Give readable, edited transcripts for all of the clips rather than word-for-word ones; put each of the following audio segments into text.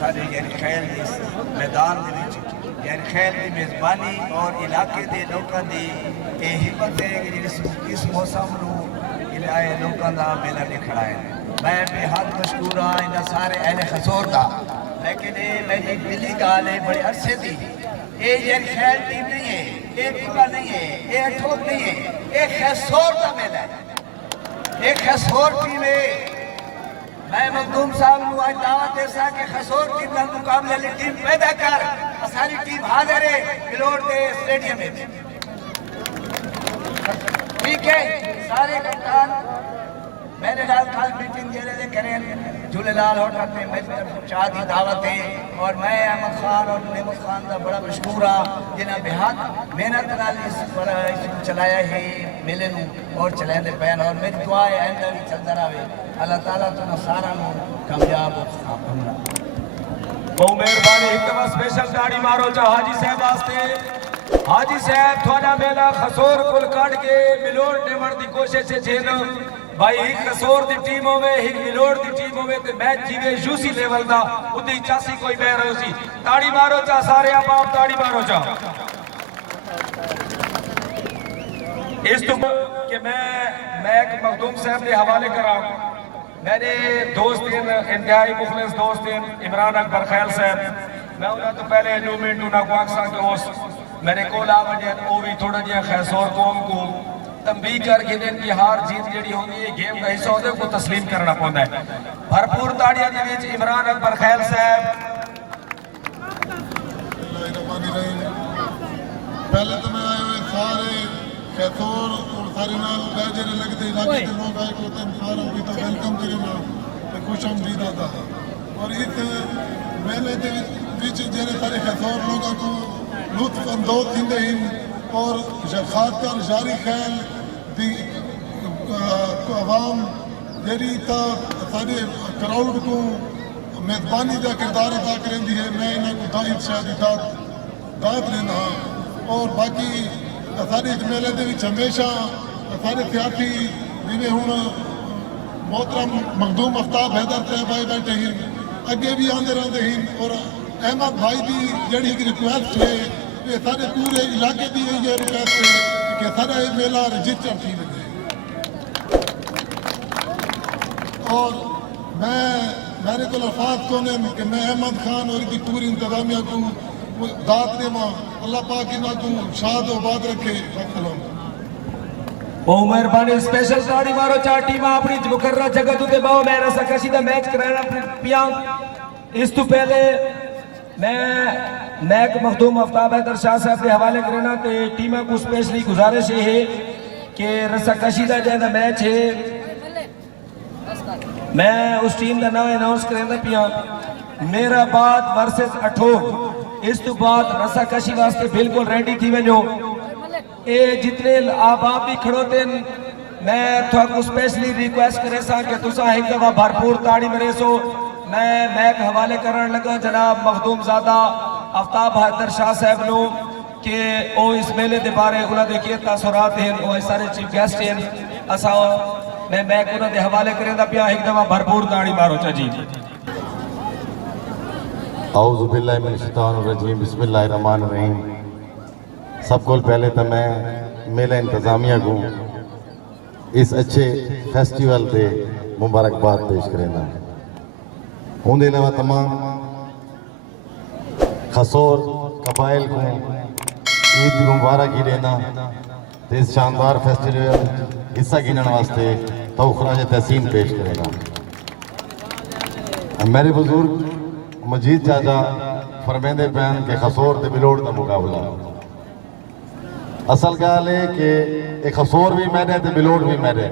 سارے یعنی خیل اس میدان دے وچ یعنی خیل دی میزبانی اور علاقے دے لوکاں دی یہ ہمت ہے کہ اس موسم نو علاقے لوکاں دا میلہ نکھڑا ہے میں بے حد مشکور ہاں انہاں سارے اہل خسور دا لیکن یہ میری دلی گال ہے بڑے عرصے دی یہ یعنی خیل ٹیم نہیں ہے یہ بیمہ نہیں ہے یہ اٹھوک نہیں ہے یہ خسور دا میلہ ہے یہ خسور ٹیم ہے میں مخدوم صاحب نو آج دعوت دیسا کہ خسور ٹیم کا مقابلہ لی ٹیم پیدا کر ساری ٹیم حاضر ہے بلوڑ دے اسٹیڈیم میں ٹھیک ہے سارے کپتان میرے لال کال میٹنگ دے رہے کریں جھولے لال ہوٹل میں میری طرف چاہ دی دعوت ہے اور میں احمد خان اور نعمت خان کا بڑا مشکور ہاں جنہاں بہت محنت نال اس پر چلایا ہے میلے نو اور چلائیں دے پین اور میری دعا ہے آئندہ بھی چلتا رہے اللہ تعالیٰ تو سارا نو کامیاب اور بہت مہربانی ایک دفعہ سپیشل داڑی مارو چاہ حاجی صاحب واسطے حاجی صاحب تھوڑا میلہ خسور کل کٹ کے ملوڑ ٹیمر دی کوشش سے چھینا بھائی ایک خسور دی ٹیم ہوئے ایک ملوڑ دی ٹیم ہوئے تے میچ جیوے یوسی لیول دا ادھی چاسی کوئی بہ رہے سی داڑی مارو چاہ سارے آپ آپ داڑی مارو چاہ اس تو کہ میں ایک مخدوم صاحب دے حوالے کرا میرے دوست انتہائی مخلص دوست عمران اکبر خیل صاحب میں انہوں تو پہلے انجومنٹ انہوں کو اکساں کے ہوست میرے کول آوجہ وہ بھی تھوڑا جہاں خیسور قوم کو تنبیہ کر کے دن کی ہار جیت جڑی ہوگی یہ گیم کا حصہ ہوتے کو تسلیم کرنا پہنتا ہے بھرپور تاڑیاں دے وچ عمران اکبر خیل صاحب پہلے تو میں آئے ہوئے سارے خیسور اور سارے نال بیجر لگتے علاقے کے لوگ آئے ہوتے ہیں سارا بھی تو ویلکم کرنا تو خوش آمدید آتا ہے اور اس میلے دے وچ جڑے سارے خیسور لوگوں کو لطف اندوز تھیندے ہیں اور خاص کر جاری خیل دی عوام جڑی تا سارے کراؤڈ کو میزبانی کا کردار ادا کرندی ہے میں انہاں کو دائت شاید دعوت لینا ہاں اور باقی سارے اس میلے دے وچ ہمیشہ سارے سیاسی جویں ہن محترم مخدوم آفتاب حیدر صاحب آئے بیٹھے ہیں اگے بھی آندے رہندے ہیں اور احمد بھائی دی جڑی ایک ریکویسٹ ہے کہ سارے پورے علاقے دی یہ ریکویسٹ ہے کہ سارا یہ میلہ رجسٹر تھی وجے اور میرے کو الفاظ کونے کہ میں احمد خان اور کی پوری انتظامیہ کو داد دے ماں اللہ پاک انہاں کو شاد و آباد رکھے سلام بہت مہربانی اسپیشل تاڑی مارو چار ٹیماں اپنی مقررہ جگہ تو دے باؤ میں رسا کشیدہ میچ کرانا پیا اس تو پہلے میں ایک مخدوم آفتاب حیدر شاہ صاحب کے حوالے کرنا تے ٹیمہ کو اسپیشلی گزارش ہے کہ رسا کشیدہ جائدہ میچ ہے میں اس ٹیم کا نام اناؤنس کرنا پیا میرا بات ورسز اٹھوک اس تو بعد رسا کشی واسطے بالکل ریڈی تھی میں جو اے جتنے آپ بھی کھڑوتے ہیں میں تھوڑا کو اسپیشلی ریکویسٹ کرے سا کہ تسا ایک دفعہ بھرپور تاڑی مرے سو میں ایک حوالے کرنے لگا جناب مخدوم زادہ آفتاب حیدر شاہ صاحب نو کہ وہ اس میلے دے بارے انہوں نے کیا تاثرات ہیں وہ سارے چیف گیسٹ ہیں اسا میں انہوں نے حوالے کریں دا پیا ایک دفعہ بھرپور تاڑی مارو چاجی اعوذ باللہ من الشیطان الرجیم بسم اللہ الرحمن الرحیم سب کو پہلے تو میں میلہ انتظامیہ کو اس اچھے فیسٹیول دے مبارکباد پیش کریں دا ہوں دے علاوہ تمام خسور قبائل کو عید کی مبارک ہی لینا اس شاندار فیسٹیول حصہ گنن واسطے تو خراج تحسین پیش کرے گا میرے بزرگ مجید چاچا فرمیندے پہن کے خسور دے بلوڑ دا مقابلہ اصل گال ہے کہ ایک خسور بھی میرے تے بلوڑ بھی میرے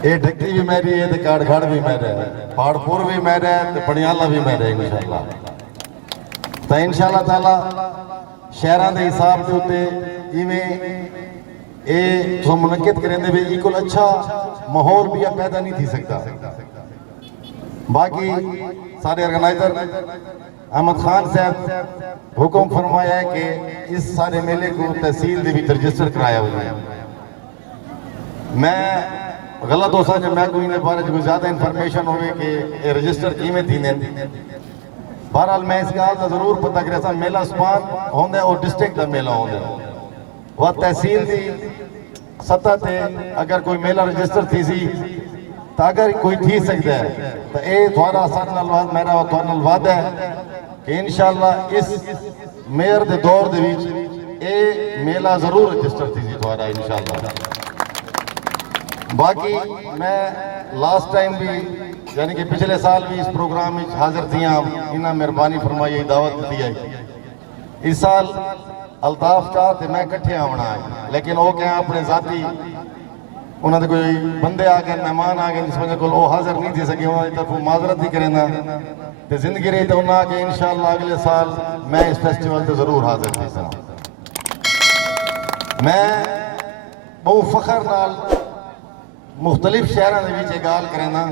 اے ڈھکی بھی میری ہے تے کاڑ گھڑ بھی میرے پاڑپور بھی میرے تے پڑیالہ بھی میرے انشاءاللہ تو انشاءاللہ تعالی شہران دے حساب دے ہوتے ایویں اے تو منعقد کریں دے بھی ایکل اچھا ماحول بھی پیدا نہیں تھی سکتا باقی سارے ارگنائزر احمد خان صاحب حکم فرمایا ہے کہ اس سارے میلے کو تحصیل دے بھی رجسٹر کرایا ہوئے ہیں میں غلط ہو سکتا میں کوئی نے بارے جو زیادہ انفارمیشن ہوئے کہ یہ رجسٹر کیویں تھی نے بہرحال میں اس کا ضرور پتہ کرے سا میلہ سپان ہوندے اور ڈسٹرکٹ دا میلہ ہوندے وہ تحصیل دی سطح تے اگر کوئی میلہ رجسٹر تھی سی تو اگر کوئی تھی سکتا ہے تو اے تھوڑا ساتھ نلواد میرا و تھوڑا نلواد ہے کہ انشاءاللہ اس میئر دے دور دے ویچ اے میلہ ضرور رجسٹر تھی سی تھوڑا انشاءاللہ باقی میں لاسٹ ٹائم بھی یعنی کہ پچھلے سال بھی اس پروگرام میں حاضر تھیاں انہاں مہربانی فرمائی دعوت دی ہے اس سال الطاف چاہتے میں کٹھے آونا ہے لیکن وہ کہیں اپنے ذاتی انہوں نے کوئی بندے آگئے مہمان آگئے جس وجہ کو وہ حاضر نہیں تھی سکے وہاں طرف معذرت ہی کریں تے زندگی رہی تو انہوں نے آگے انشاءاللہ اگلے سال میں اس فیسٹیول تے ضرور حاضر تھی سا میں بہت فخر نال مختلف شہران دے بیچے گال کرنا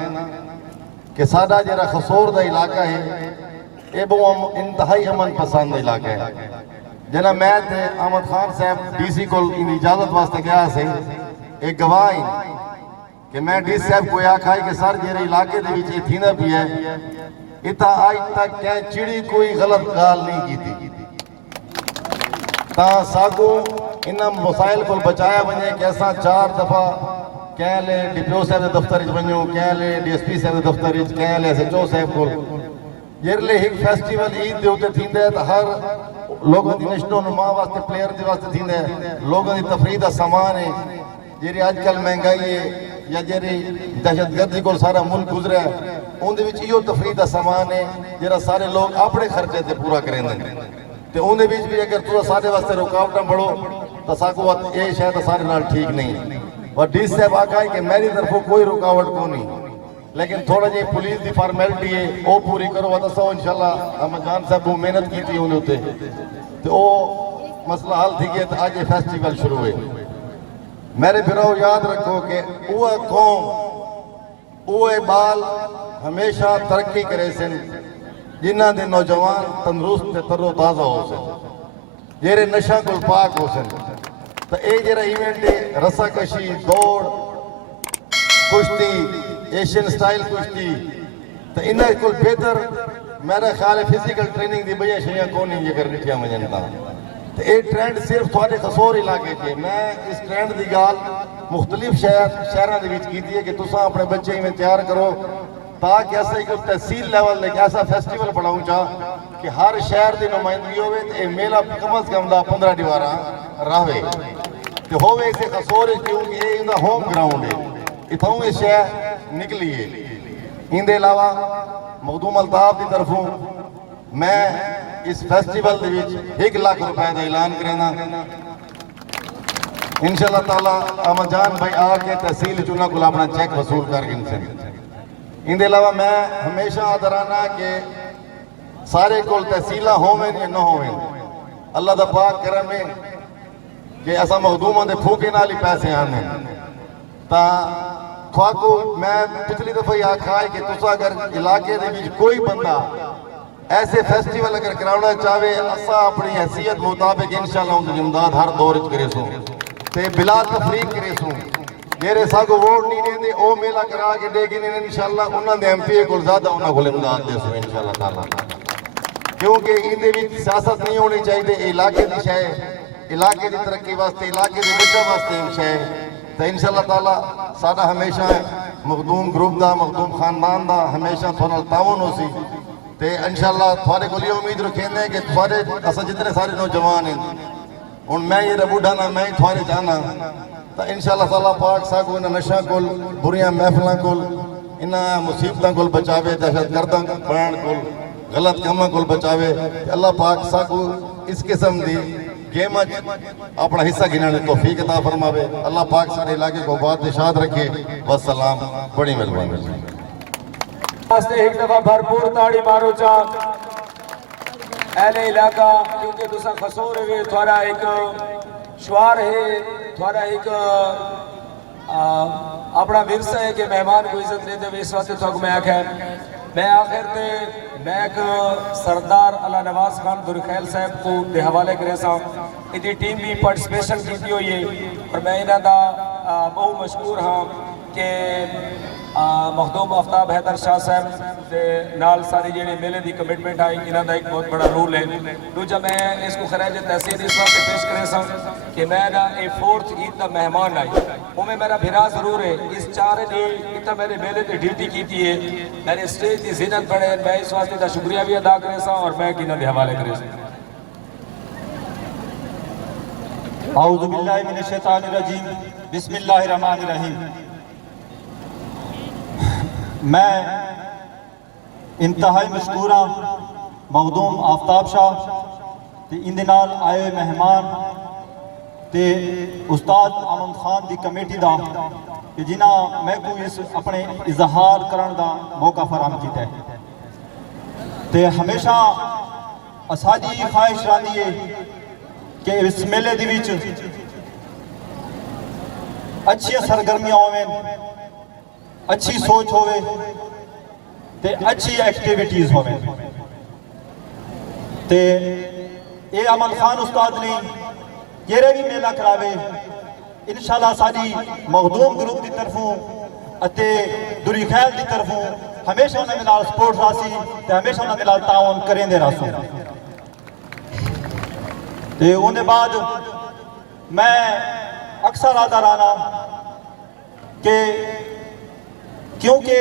کہ سادہ جرا خسور دا علاقہ ہے یہ بہت انتہائی امن پسند علاقہ ہے جنا میں تے احمد خان صاحب ڈی سی کو ان اجازت واسطے گیا سے ایک گواہی کہ میں ڈی سی صاحب کو یہ آکھائی کہ سر جیرے علاقے دے بیچے تھینا بھی ہے اتنا آج تک کیا چڑی کوئی غلط گال نہیں کی تھی تا ساگو انہاں مسائل کو بچایا بنے کہ ایسا 4 دفعہ کہہ لے ڈی پی او صاحب دے دفتر اچ بنیوں کہہ لے ڈی ایس پی صاحب دے دفتر اچ کہہ لے ایس ایچ او صاحب کو یہ لے ایک فیسٹیول عید دے ہوتے تھیندے ہے تو ہر لوگوں دی نشتوں نما واسطے پلیئر دی واسطے تھیندے ہے لوگوں دی تفریح دا سامان ہے جیری آج کل مہنگائی ہے یا جیری دہشت گردی کو سارا ملک گزرا ہے ان دے وچ یہ تفریح دا سامان ہے جیرا سارے لوگ اپنے خرچے تے پورا کریں دیں تے ان دے وچ بھی اگر تو سارے واسطے رکاوٹاں بڑھو تو ساکو یہ شاید سارے نال ٹھیک نہیں اور ڈی سی صاحب آکھا ہے کہ میری طرفوں کوئی رکاوٹ کو نہیں لیکن تھوڑا جی پولیس دی فارمیلٹی ہے وہ پوری کرو وطسو انشاءاللہ احمد جان صاحب وہ محنت کی تھی انہوں تے تو وہ مسئلہ حل تھی کہ آج یہ فیسٹیول شروع ہوئے میرے بھراؤ یاد رکھو کہ وہ قوم وہ بال ہمیشہ ترقی کرے سن جنہ دے نوجوان تندرست تے تر و تازہ ہو سن جیرے نشہ کل پاک ہو سن تو اے جیرا ایونٹ ہے رسا کشی دوڑ کشتی ایشین سٹائل کشتی تو انہیں کل بہتر میرا خیال ہے فزیکل ٹریننگ دی بھئی شیعہ کونی یہ کر نٹھیا مجھنتا تو اے ٹرینڈ صرف تھوڑے خسور علاقے کے میں اس ٹرینڈ دی گال مختلف شہران دی بیچ کی دی ہے کہ تساں اپنے بچے میں تیار کرو تاکہ ایسا ایک تحصیل لیول لے کہ ایسا فیسٹیول پڑھاؤں چاہ کہ ہر شہر دی نمائندگی ہوئے تو اے میلہ کم از کم دا 15 دیوارہ راہوے کہ ہوئے اسے خسور کیونکہ یہ اندہ ہوم گراؤنڈ ہے اتھاؤں اس شہر نکلی ہے ان دے علاوہ مخدوم الطاف دی طرفوں میں اس فیسٹیول دے وچ 1 لاکھ روپے دا اعلان کرنا انشاءاللہ تعالیٰ احمد جان بھائی آکے تحصیل چنا کو اپنا چیک وصول کر گن سے ان دے علاوہ میں ہمیشہ آدرانا کہ سارے کول تحصیلہ ہوئیں یا نہ ہوئیں اللہ دا پاک کرم ہے کہ ایسا مخدومہ دے پھوکے نالی پیسے آنے تا خواکو میں پچھلی دفعہ یہ آکھا ہے کہ تسا اگر علاقے دے بیچ کوئی بندہ ایسے فیسٹیول اگر کراؤنا چاہوے اسا اپنی حیثیت مطابق انشاءاللہ ان کی امداد ہر دور کرے سوں تے بلا تفریق کرے سوں جیرے ساکو ووٹ نہیں دیں دے او میلہ کرا کے دے گی نہیں انشاءاللہ انہوں نے ایم پی اے کو زیادہ انہوں کو امداد دے سوں انشاءاللہ تعالیٰ کیونکہ ان دے بھی سیاست نہیں ہونی چاہیے علاقے دی شے علاقے دی ترقی واسطے علاقے دی بچہ واسطے شے تو انشاءاللہ تعالیٰ سادہ ہمیشہ مخدوم گروپ دا مخدوم خاندان دا ہمیشہ تھوڑا تعاون ہو سی تے انشاءاللہ تھوڑے کو لیے امید رکھیں دیں کہ تھوڑے ایسا جتنے سارے نوجوان ہیں اور میں یہ ربوڈھانا میں ہی تھوڑے جانا تو انشاءاللہ تعالیٰ پاک ساکو انہاں نشہ کل بریاں محفلہ کل انہاں مصیبتاں کل بچاوے دہشت گرداں بڑھان کل غلط کاماں کل بچاوے اللہ پاک ساکو اس قسم دی گیمج اپنا حصہ گنانے توفیق عطا فرماوے اللہ پاک سارے علاقے کو بات نشاد رکھے والسلام بڑی مہربانی واسطے ایک دفعہ بھرپور تاڑی مارو چاہ اہل علاقہ کیونکہ تسا خسور ہوئے تھوڑا ایک شوار ہے تھوڑا ایک اپنا ورثہ ہے کہ مہمان کو عزت لیتے ہوئے اس واسطے تو میں آکھا ہے میں آخر تے میں ایک سردار اللہ نواز خان درخیل صاحب کو دے حوالے کرے سا اتنی ٹیم بھی پارٹیسپیشن کی ہوئی ہے اور میں انہاں دا بہت مشکور ہاں کہ مخدوم آفتاب حیدر شاہ صاحب دے نال ساری جیڑی میلے دی کمٹمنٹ آئی انہاں دا ایک بہت بڑا رول ہے. دوجا میں اس کو خراج تحسین اس واسطے پیش کرے سا کہ میں نا اے 4th عید دا مہمان آئی میں میرا بھرا ضرور ہے اس 4 دی اتنا میرے میلے تے ڈیوٹی کیتی ہے میرے سٹیج دی زینت بڑھے میں اس واسطے دا شکریہ بھی ادا کرے سا اور میں کنہ دے حوالے کرے سا. اعوذ باللہ من الشیطان الرجیم بسم اللہ الرحمن الرحیم. میں انتہائی مشکورہ مخدوم آفتاب شاہ تے اندے نال آئے ہوئے مہمان تے استاد آمد خان دی کمیٹی دا کہ جنہاں میں کو اس اپنے اظہار کرن دا موقع فراہم کیتا ہے. تے ہمیشہ اساڈی خواہش رہندی ہے کہ اس میلے دی وچ اچھی سرگرمیاں ہوئیں اچھی سوچ ہوئے تے اچھی ایکٹیویٹیز ہوئیں. تے اے احمد خان استاد نے یہ بھی میلہ کراوے انشاءاللہ ساری مخدوم گروپ دی طرفوں اتے دوری خیل دی طرفوں ہمیشہ انہیں ملال سپورٹ راسی تے ہمیشہ انہیں ملال تعاون کریں دے راسوں. تے انہیں بعد میں اکثر آتا رہنا کہ کیونکہ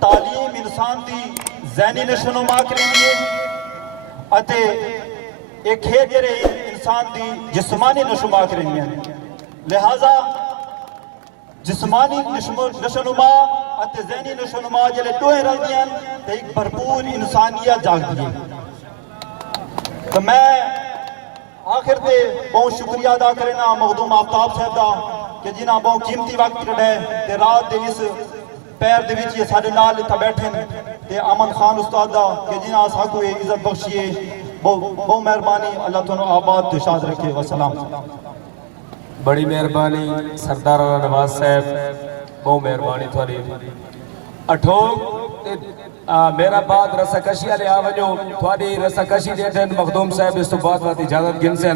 تعلیم انسان دی ذہنی نشوونما کریں گے اتے ایک ہے جرے انسان دی جسمانی نشوونما کریں گے. لہذا جسمانی نشوونما اتے ذہنی نشوونما جلے دوئے رل دیاں تے ایک بھرپور انسانیت جاگ دیئے. تو میں آخر تے بہت شکریہ ادا کرنا مخدوم آفتاب صاحب دا کہ جنہاں بہت قیمتی وقت کڑے تے رات دے اس پیر دے وچ یہ سارے نال اتھا بیٹھے تے آمد خان استاد دا کہ جنہاں ساکو یہ عزت بخشیے بہت مہربانی اللہ تعالیٰ آباد تے شاد رکھے. والسلام. بڑی مہربانی سردار نواز صاحب بہت مہربانی تھوڑی اٹھوک میرا بعد رسا کشی علی آوجو تھوڑی رسا کشی دیتے مخدوم صاحب اس تو بعد بات اجازت گن سے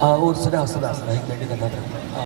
اور صدا ایک منٹ کا